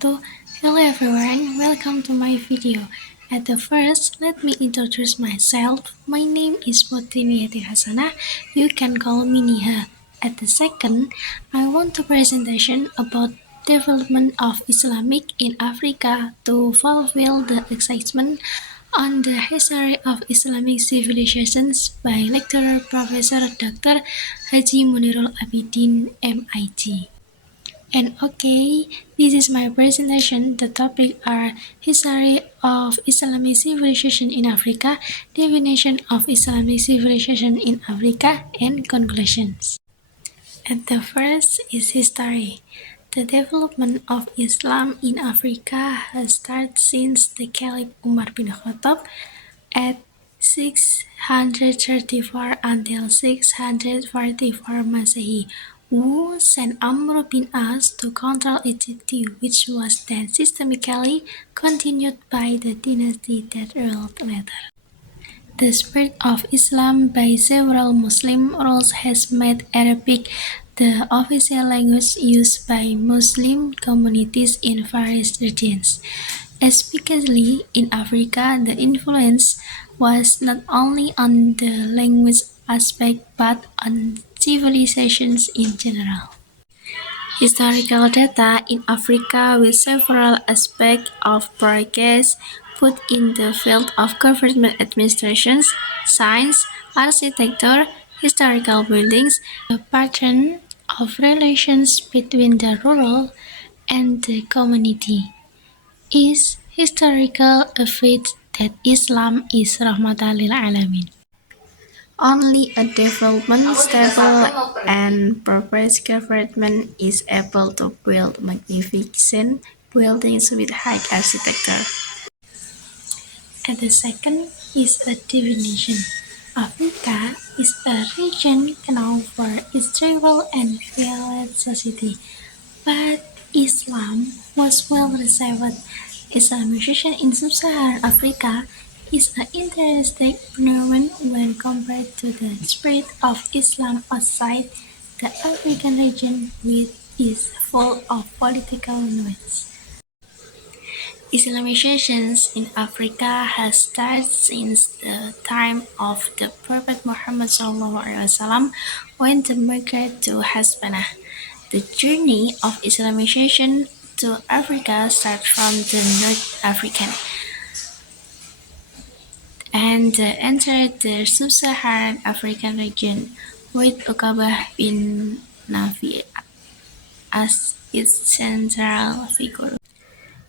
wabarakatuh. Hello everyone, welcome to my video. At the first, let me introduce myself. My name is Putri Nihayati Khasanah. You can call me Niha. At the second, I want to presentation about development of Islamic in Africa to fulfill the excitement on the history of Islamic civilizations by lecturer Professor Dr. Haji Munirul Abidin, MIT. And okay, this is my presentation. The topic are history of Islamic civilization in Africa, definition of Islamic civilization in Africa, and conclusions. And the first is history. The development of Islam in Africa has started since the Caliph Umar bin Khattab at 634 until 644 Masehi, who sent Amr bin As to control Egypt, which was then systematically continued by the dynasty that ruled later. The spread of Islam by several Muslim rulers has made Arabic the official language used by Muslim communities in various regions. Especially in Africa, the influence was not only on the language aspect but on civilizations in general. Historical data in Africa with several aspects of progress put in the field of government administrations, science, architecture, historical buildings, a pattern of relations between the rural and the community. Is historical evidence that Islam is rahmatan lil alamin. Only a development, stable, and progressive government is able to build magnificent buildings with high architecture. And the second is a definition. Africa is a region known for its tribal and violent society, but Islam was well received. Islamization in sub-Saharan Africa is an interesting phenomenon when compared to the spread of Islam outside the African region, which is full of political noise. Islamization in Africa has started since the time of the Prophet Muhammad SAW when they migrated to Khasanah. The journey of Islamization to Africa starts from the North African and entered the sub-Saharan African region with Uqbah bin Nafi as its central figure.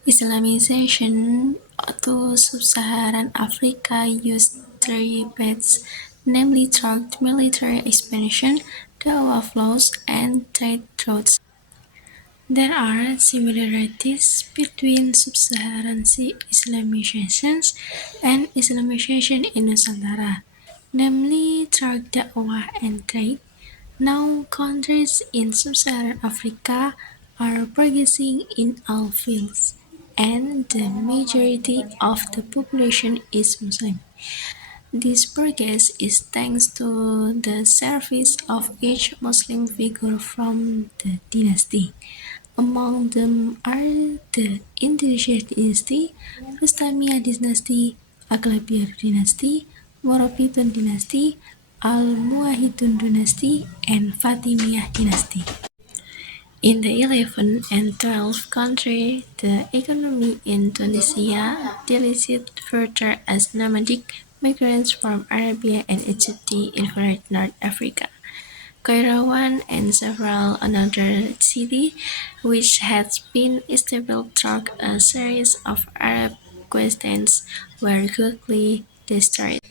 Islamization to sub-Saharan Africa used three paths, namely through military expansion, dawah flows, and trade routes. There are similarities between sub-Saharan Islamization and Islamization in Nusantara, namely through da'wah and trade. Now countries in sub-Saharan Africa are progressing in all fields, and the majority of the population is Muslim. This progress is thanks to the service of each Muslim figure from the dynasty. Among them are the Indonesia dynasty, Rustamiyah dynasty, Aghlabiyah dynasty, Moropidon dynasty, Al-Muwahhidun dynasty, and Fatimiyah dynasty. In the 11th and 12th century, the economy in Tunisia developed further as nomadic migrants from Arabia and Egypt invaded North Africa. Kairouan and several another cities, which had been established through a series of Arab conquests, were quickly destroyed.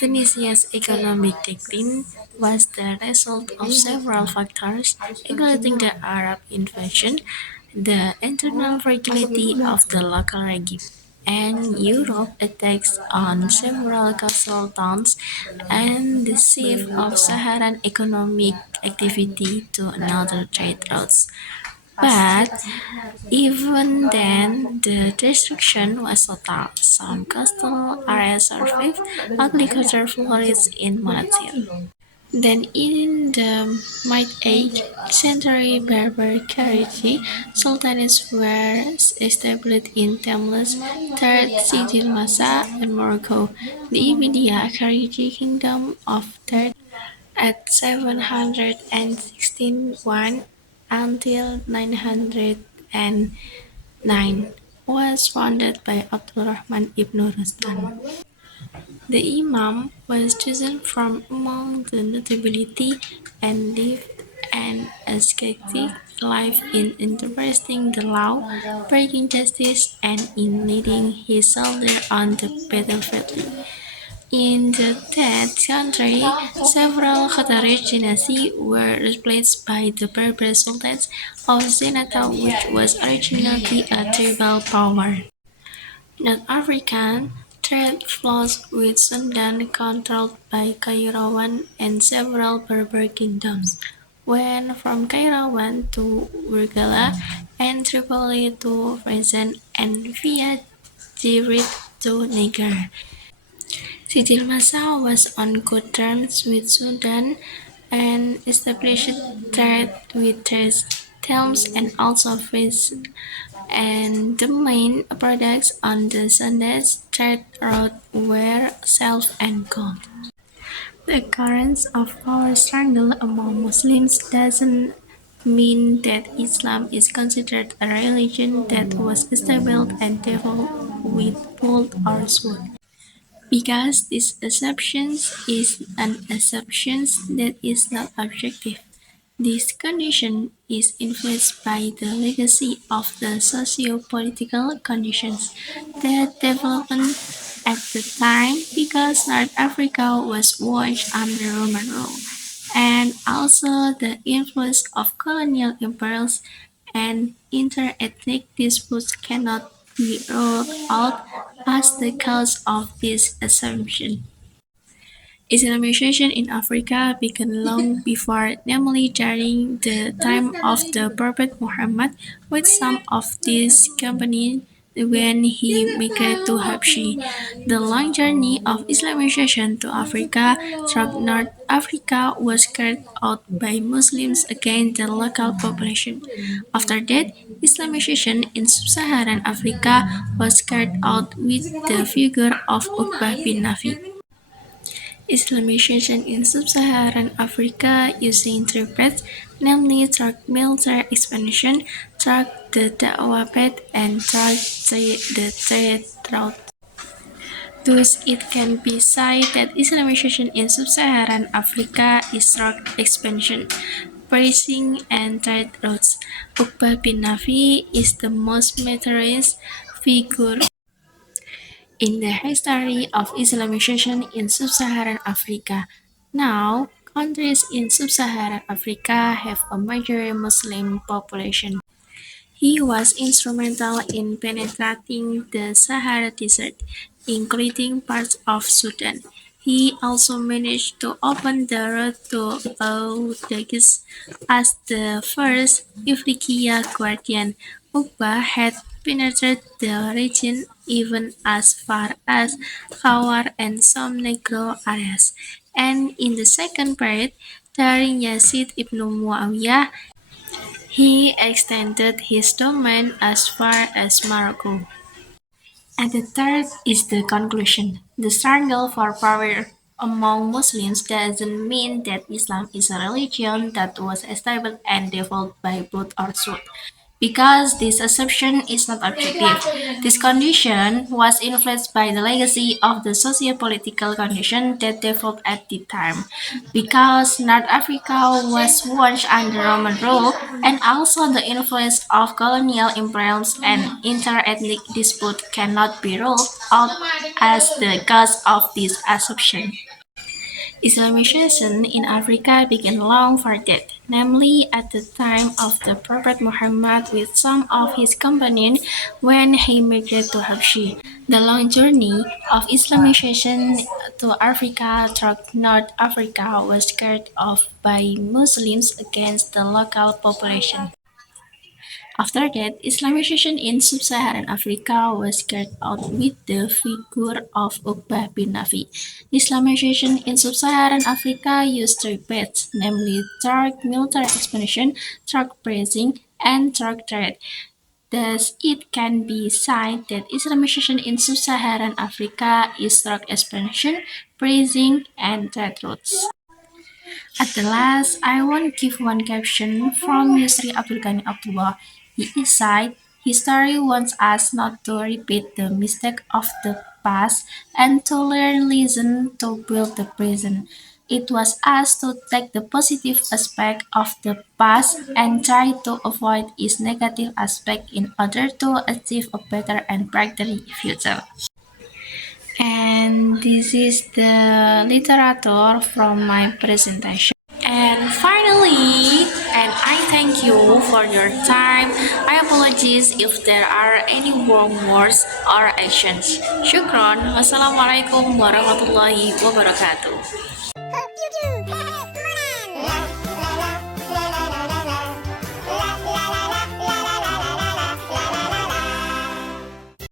Tunisia's economic decline was the result of several factors, including the Arab invasion, the internal fragility of the local regime, and Europe attacks on several coastal towns and the shift of Saharan economic activity to another trade routes. But even then, the destruction was total. Some coastal areas survived, agriculture flourished in Monatir. Then in the mid-8th century Berber Karachi sultanates were established in Tamlis, Third Sijil Masa, and Morocco. The immediate Karachi kingdom of Third at 761 until 909 was founded by Abdul Rahman ibn Rustan. The imam was chosen from among the nobility and lived an ascetic life in interpreting the law, preaching justice, and in leading his soldiers on the battlefield. In the 10th century, several Khawarij dynasties were replaced by the Berber sultans of Zenata, which was originally a tribal power. North African trade flows with Sudan controlled by Kairawan and several Berber kingdoms, went from Kairawan to Urgala and Tripoli to Fezzan and via Tirit to Niger. Sidi Massa was on good terms with Sudan and established trade with Thrace, Thames and also Fez, and the main products on the Sundays trade route were salt and gold. The occurrence of power struggle among Muslims doesn't mean that Islam is considered a religion that was established and developed with blood or sword. Because this assumption is an assumption that is not objective. This condition is influenced by the legacy of the socio-political conditions that developed at the time because North Africa was once under Roman rule, and also the influence of colonial imperials and inter-ethnic disputes cannot be ruled out as the cause of this assumption. Islamization in Africa began long before, namely during the time of the Prophet Muhammad, with some of these accompanied when he migrated to Habshi. The long journey of Islamization to Africa through North Africa was carried out by Muslims against the local population. After that, Islamization in sub-Saharan Africa was carried out with the figure of Uqbah bin Nafi. Islamization in sub-Saharan Africa using three paths, namely through military expansion, through the Da'wah path, and through the trade route. Thus, it can be said that Islamization in sub-Saharan Africa is through expansion, pricing, and trade routes. Uqbah bin Nafi is the most materialist figure in the history of Islamization in sub-Saharan Africa. Now, countries in sub-Saharan Africa have a major Muslim population. He was instrumental in penetrating the Sahara Desert, including parts of Sudan. He also managed to open the road to Audages as the first Ifriqiya guardian. Uqba had penetrated the region even as far as Khawar and some Negro areas. And in the second period, during Yazid ibn Muawiyah, he extended his domain as far as Morocco. And the third is the conclusion. The struggle for power among Muslims doesn't mean that Islam is a religion that was established and developed by blood or sword. Because this assumption is not objective. This condition was influenced by the legacy of the socio-political condition that developed at the time. Because North Africa was once under Roman rule, and also the influence of colonial imperialism and inter-ethnic dispute cannot be ruled out as the cause of this assumption. Islamization in Africa began long before that, namely at the time of the Prophet Muhammad with some of his companions when he migrated to Habshi. The long journey of Islamization to Africa through North Africa was carried out by Muslims against the local population. After that, Islamization in sub-Saharan Africa was carried out with the figure of Uqbah bin Nafi. Islamization in sub-Saharan Africa used three paths, namely Turk military expansion, Turk pressing, and Turk trade. Thus, it can be said that Islamization in sub-Saharan Africa is Turk expansion, pressing, and trade routes. At the last, I want to give one caption from Yusri Abdul Ghani Abdullah. He said, history wants us not to repeat the mistake of the past and to learn lesson to build the present. It was us to take the positive aspect of the past and try to avoid its negative aspect in order to achieve a better and brighter future. And this is the literature from my presentation. And finally, and I thank you for your time. I apologize if there are any wrong words or actions. Shukran. Wassalamualaikum warahmatullahi wabarakatuh.